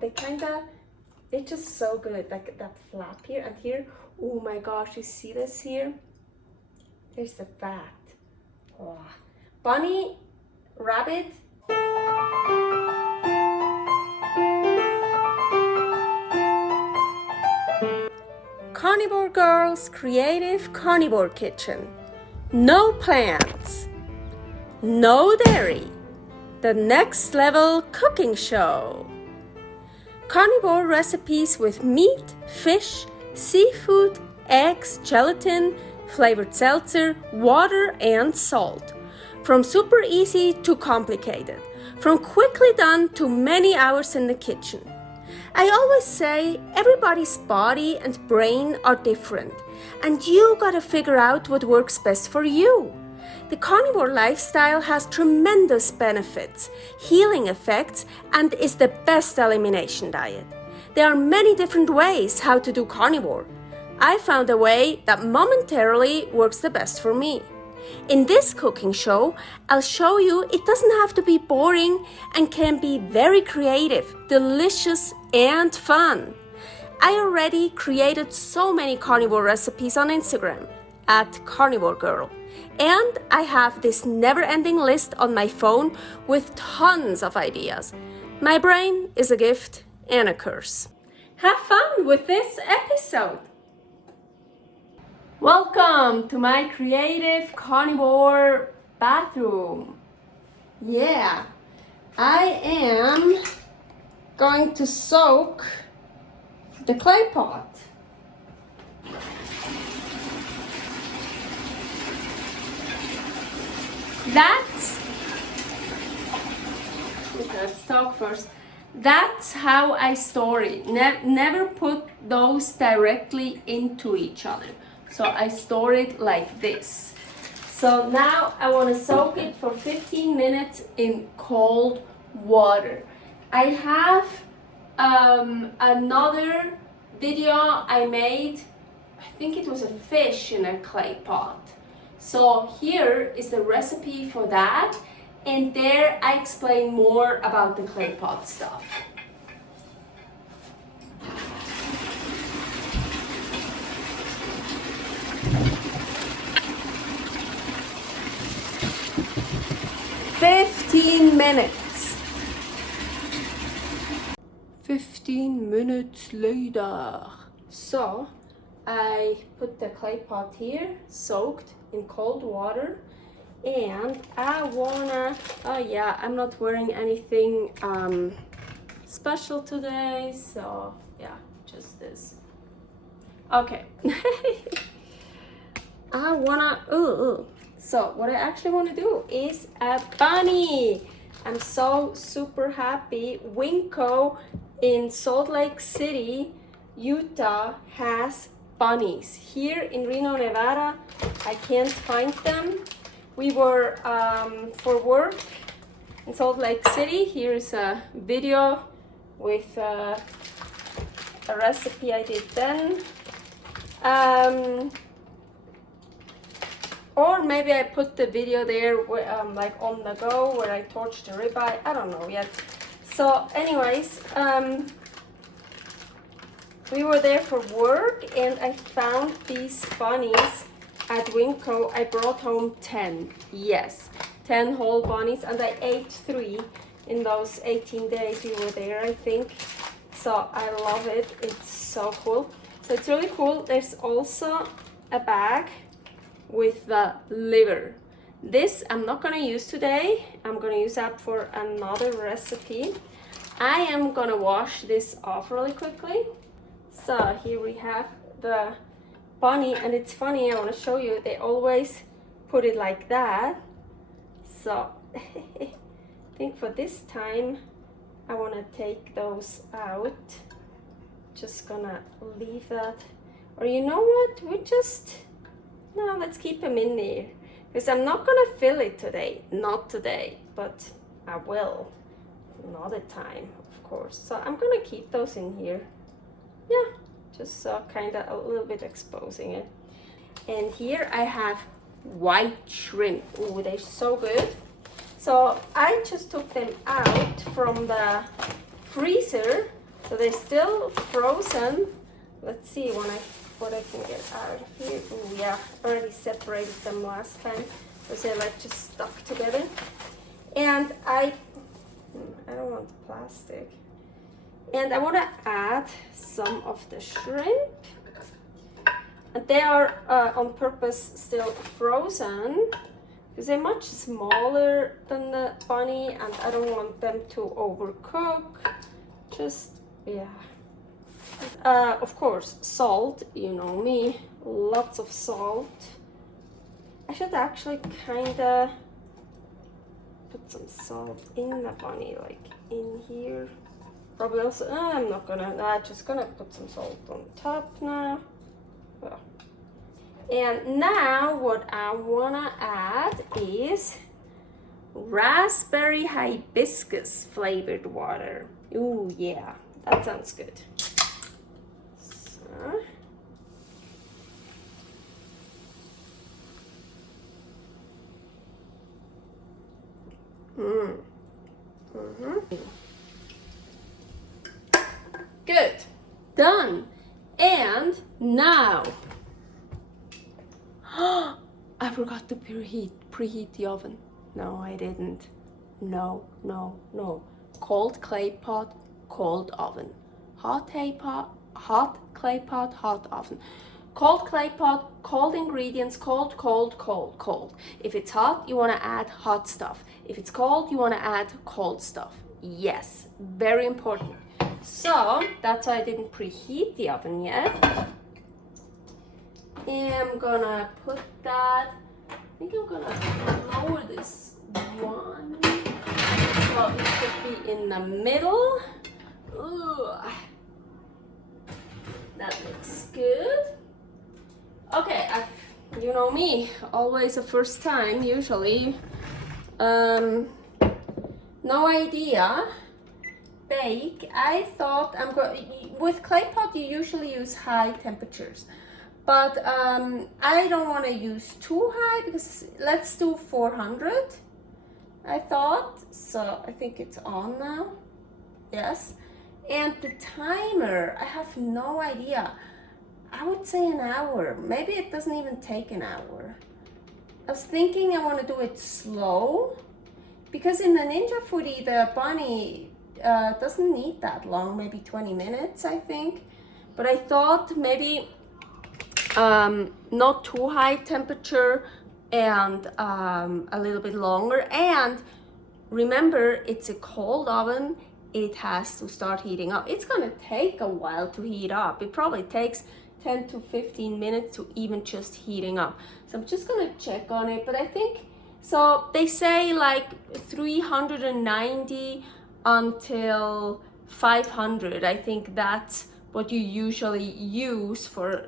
they they're just so good. Like that flap here and here. Oh my gosh, you see this here? There's the fat. Oh. Bunny, rabbit. Carnivore Girl's Creative Carnivore Kitchen. No plants, no dairy. The next level cooking show. Carnivore recipes with meat, fish, seafood, eggs, gelatin, flavored seltzer, water, and salt. From super easy to complicated. From quickly done to many hours in the kitchen. I always say everybody's body and brain are different, and you gotta figure out what works best for you. The carnivore lifestyle has tremendous benefits, healing effects, and is the best elimination diet. There are many different ways how to do carnivore. I found a way that momentarily works the best for me. In this cooking show, I'll show you it doesn't have to be boring and can be very creative, delicious, and fun. I already created so many carnivore recipes on Instagram at karnivorgirl. And I have this never-ending list on my phone with tons of ideas. My brain is a gift and a curse. Have fun with this episode! Welcome to my creative carnivore bathroom. Yeah, I am going to soak the clay pot. Let's talk first. That's how I store it. Never put those directly into each other. So I store it like this. So now I want to soak it for 15 minutes in cold water. I have another video I made. I think it was a fish in a clay pot. So here is the recipe for that, and there I explain more about the clay pot stuff. "15 minutes. 15 minutes later. So I put the clay pot here, soaked in cold water, and I wanna, I'm not wearing anything special today, so yeah, just this. Okay. I wanna, so what I actually wanna do is a bunny. I'm so super happy. Winco in Salt Lake City, Utah has bunnies. Here in Reno, Nevada, I can't find them. We were for work in Salt Lake City. Here's a video with a recipe I did then. Or maybe I put the video there like on the go where I torched the ribeye. I don't know yet. So anyways, we were there for work and I found these bunnies at Winco. I brought home 10. Yes, 10 whole bunnies, and I ate 3 in those 18 days we were there, I think. So I love it. It's so cool. So it's really cool. There's also a bag with the liver. This I'm not gonna use today. I'm gonna use that for another recipe. I am gonna wash this off really quickly. So here we have the bunny, and it's funny, I want to show you, they always put it like that. So I think for this time I want to take those out. Just gonna leave that, or you know what, no, let's keep them in there, because I'm not gonna fill it today. Not today, but I will another time, of course. So I'm gonna keep those in here. Yeah, just kind of a little bit exposing it. And here I have white shrimp. Oh, they're so good. So I just took them out from the freezer, so they're still frozen. Let's see what I can get out of here. Ooh, yeah, already separated them last time because they're like just stuck together. And I don't want the plastic. And I want to add some of the shrimp. And they are on purpose still frozen because they're much smaller than the bunny, and I don't want them to overcook. Just, yeah. Of course, salt, you know me, lots of salt. I should actually kind of put some salt in the bunny, like in here. Probably also, I'm not gonna, I'm just gonna put some salt on top now. Oh. And now what I wanna add is Raspberry Hibiscus flavored water. Ooh, yeah, that sounds good. So. Good, done. And now, I forgot to preheat the oven. No, I didn't. No. Cold clay pot, cold oven. Hot clay pot, hot oven. Cold clay pot, cold ingredients, cold. If it's hot, you want to add hot stuff. If it's cold, you want to add cold stuff. Yes, very important. So that's why I didn't preheat the oven yet. And I'm gonna put that, I think I'm gonna lower this one. So it should be in the middle. Ooh, that looks good. Okay, you know me, always a first time usually. No idea. Bake. I thought I'm going with clay pot. You usually use high temperatures, but I don't want to use too high because let's do 400. I thought so. I think it's on now. Yes, and the timer. I have no idea. I would say an hour. Maybe it doesn't even take an hour. I was thinking I want to do it slow because in the Ninja Foodi the bunny doesn't need that long, maybe 20 minutes I think. But I thought maybe not too high temperature and a little bit longer. And remember, it's a cold oven. It has to start heating up. It's gonna take a while to heat up. It probably takes 10 to 15 minutes to even just heating up. So I'm just gonna check on it, but I think, so they say like 390 until 500. I think that's what you usually use for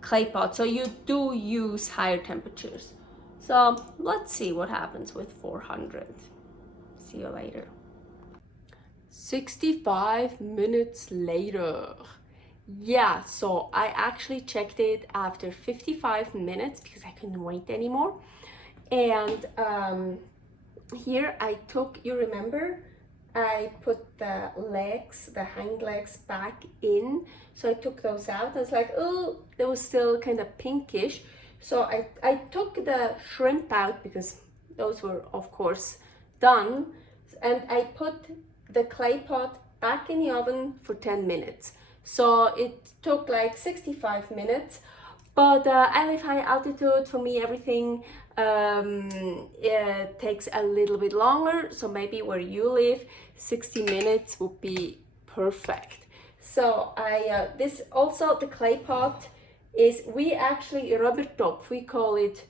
clay pot. So you do use higher temperatures. So let's see what happens with 400. See you later. 65 minutes later. Yeah, so I actually checked it after 55 minutes because I couldn't wait anymore. And here I took, you remember, I put the legs, the hind legs back in. So I took those out. I was like, oh, they were still kind of pinkish. So I took the shrimp out because those were, of course, done. And I put the clay pot back in the oven for 10 minutes. So it took like 65 minutes. But I live high altitude. For me, everything it takes a little bit longer. So maybe where you live, 60 minutes would be perfect. So this also, the clay pot is, we actually, Römertopf, we call it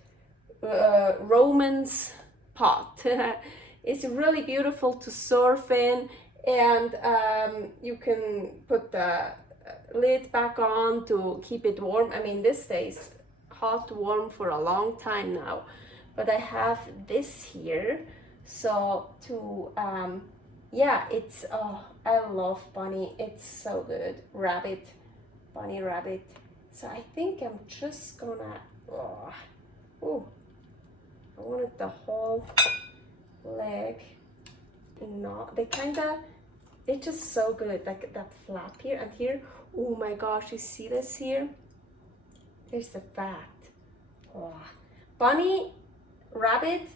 Roman's pot. It's really beautiful to surf in, and you can put the lid back on to keep it warm. I mean, this stays hot, warm for a long time now. But I have this here, so to, yeah, it's, oh, I love bunny. It's so good. Rabbit, bunny rabbit. So I think I'm just gonna, oh, I wanted the whole leg. No, they kinda it's just so good. Like that flap here and here. Oh my gosh, you see this here? There's the fat. Oh. Bunny rabbit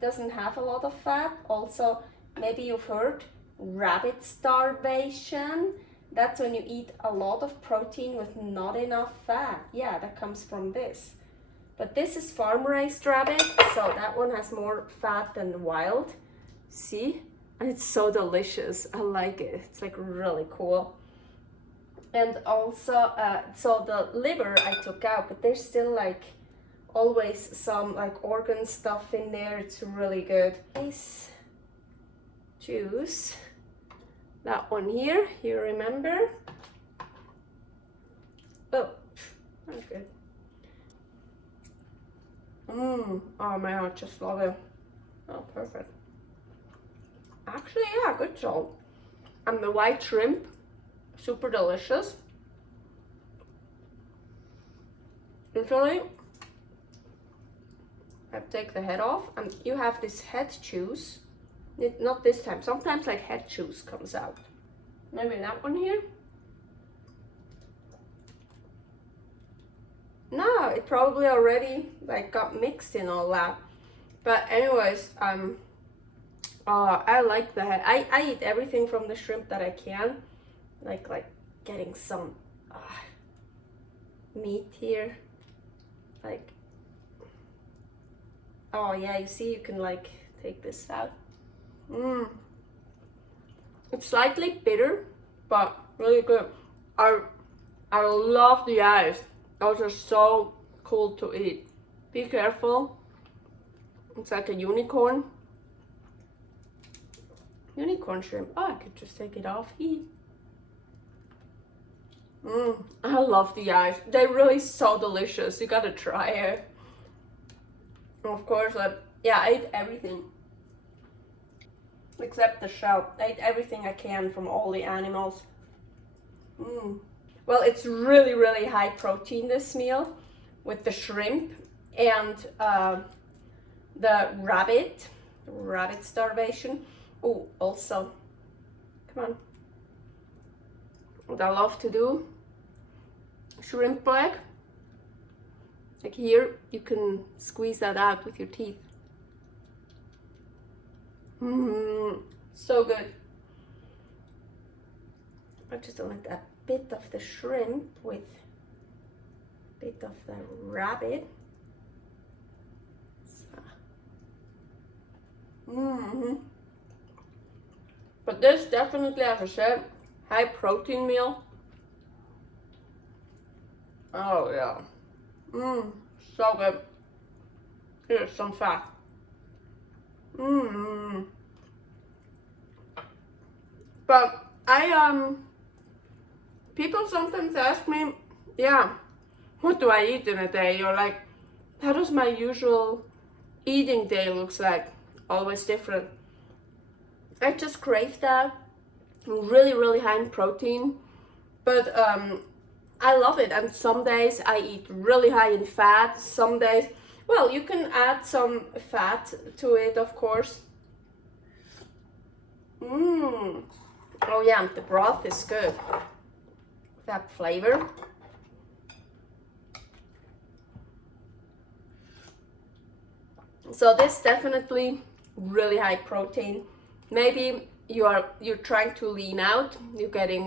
doesn't have a lot of fat. Also, maybe you've heard rabbit starvation. That's when you eat a lot of protein with not enough fat. Yeah, that comes from this. But this is farm-raised rabbit, so that one has more fat than wild. See? And it's so delicious. I like it. It's like really cool. And also, so the liver I took out, but there's still like always some like organ stuff in there. It's really good. Nice juice. That one here, you remember? Oh, that's good. Oh man, I just love it. Oh, perfect. Actually, yeah, good job. And the white shrimp, super delicious. Usually, I take the head off, and you have this head juice. Not this time. Sometimes like head juice comes out. Maybe that one here. No, it probably already like got mixed in all that. But anyways, I like the head. I eat everything from the shrimp that I can. Like getting some meat here. Like, oh yeah, you see, you can like take this out. It's slightly bitter, but really good. I love the eyes. Those are so cool to eat. Be careful. It's like a unicorn. Unicorn shrimp. Oh, I could just take it off. Eat. I love the eyes. They're really so delicious. You gotta try it. Of course, yeah, I eat everything. Except the shell. I eat everything I can from all the animals. Well, it's really, really high protein, this meal, with the shrimp and the rabbit starvation. Oh, also, come on. What I love to do, shrimp leg. Like here, you can squeeze that out with your teeth. So good. I just want a bit of the shrimp with a bit of the rabbit. So. But this definitely, as I said, high protein meal. Oh yeah. So good. Here's some fat. But people sometimes ask me, yeah, what do I eat in a day? Or like, how does my usual eating day looks like? Always different. I just crave that. Really, really high in protein. But I love it. And some days I eat really high in fat. Some days, well, you can add some fat to it, of course. Oh yeah, and the broth is good. That flavor. So this definitely really high protein. Maybe you're trying to lean out. You're getting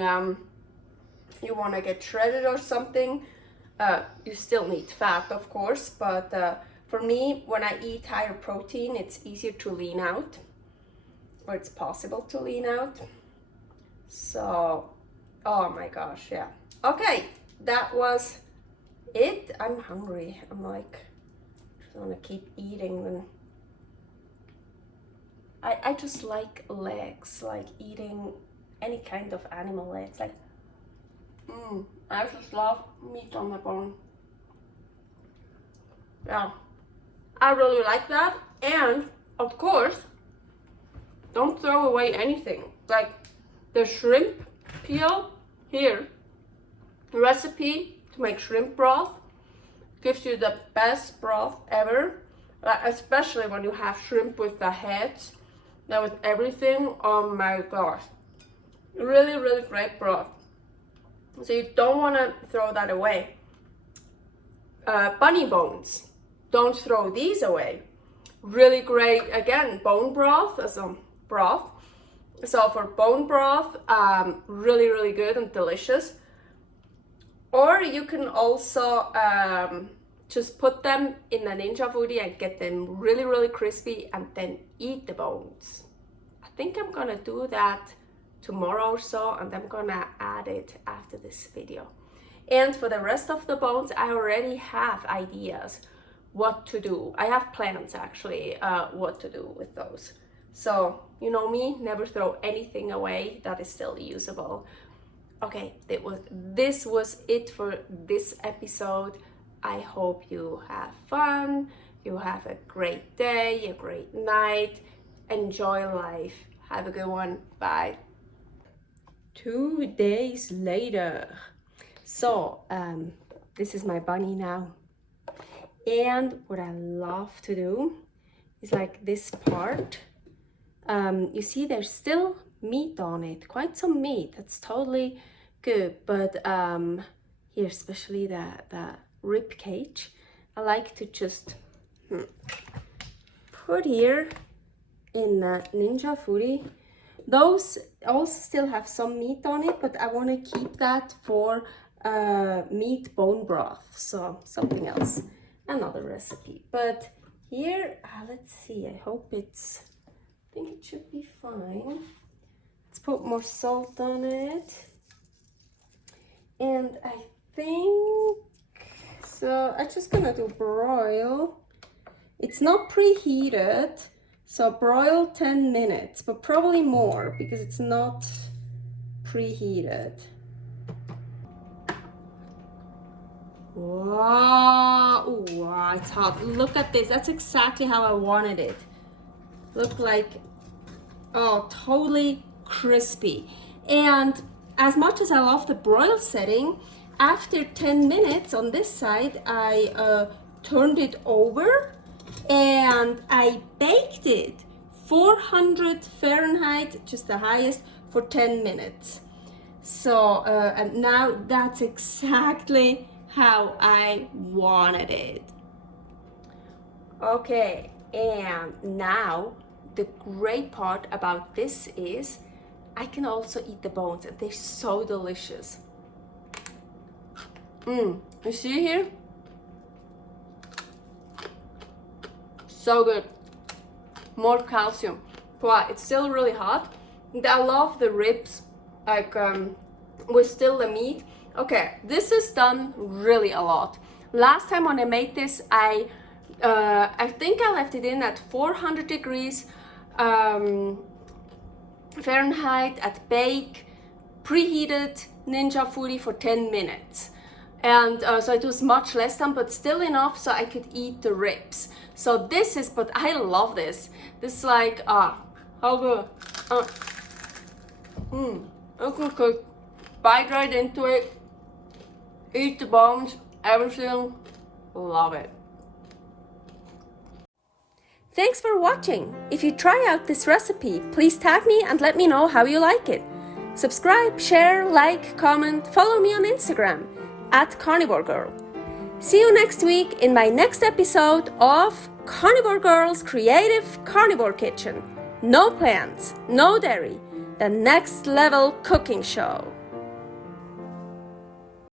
you want to get shredded or something. You still need fat, of course, but for me, when I eat higher protein, it's easier to lean out, or it's possible to lean out. So, oh my gosh, yeah. Okay, that was it. I'm hungry. I'm like, just want to keep eating. And I just like legs, like eating any kind of animal legs. Like, I just love meat on the bone. Yeah, I really like that. And of course, don't throw away anything. Like the shrimp peel here, recipe to make shrimp broth, gives you the best broth ever, especially when you have shrimp with the heads, now with everything. Oh my gosh, Really, really great broth. So you don't want to throw that away. Bunny bones, don't throw these away. Really great, again, bone broth, so broth. So for bone broth, really, really good and delicious. Or you can also just put them in a Ninja Foodi and get them really, really crispy and then eat the bones. I think I'm gonna do that tomorrow or so, and I'm gonna add it after this video. And for the rest of the bones, I already have ideas what to do. I have plans actually what to do with those. So you know me, never throw anything away that is still usable. Okay, this was it for this episode. I hope you have fun, you have a great day, a great night, enjoy life. Have a good one, bye. 2 days later. So this is my bunny now, and what I love to do is like this part. You see there's still meat on it, quite some meat. That's totally good, but here especially the rib cage, I like to just put here in Ninja Foodi. Those also still have some meat on it, but I want to keep that for meat bone broth, so something else, another recipe. But here, let's see, I think it should be fine. Let's put more salt on it. And I think, so I'm just gonna do broil. It's not preheated, so broil 10 minutes, but probably more because it's not preheated. Wow, ooh, wow, it's hot. Look at this, that's exactly how I wanted it. Look like, oh, totally crispy. And as much as I love the broil setting, after 10 minutes on this side, I turned it over and I baked it 400 Fahrenheit, just the highest, for 10 minutes. So, and now that's exactly how I wanted it. Okay, and now the great part about this is I can also eat the bones. They're so delicious. You see here? So good. More calcium. Wow, it's still really hot. And I love the ribs, like with still the meat. Okay, this is done really a lot. Last time when I made this, I think I left it in at 400 degrees Fahrenheit at bake, preheated Ninja Foodi for 10 minutes. And so it was much less time, but still enough so I could eat the ribs. So this is, but I love this. This is like, how good. I can cook, bite right into it, eat the bones, everything. Love it. Thanks for watching. If you try out this recipe, please tag me and let me know how you like it. Subscribe, share, like, comment, follow me on Instagram @karnivorgirl. See you next week in my next episode of Carnivore Girl's Creative Carnivore Kitchen. No plants, no dairy, the next level cooking show.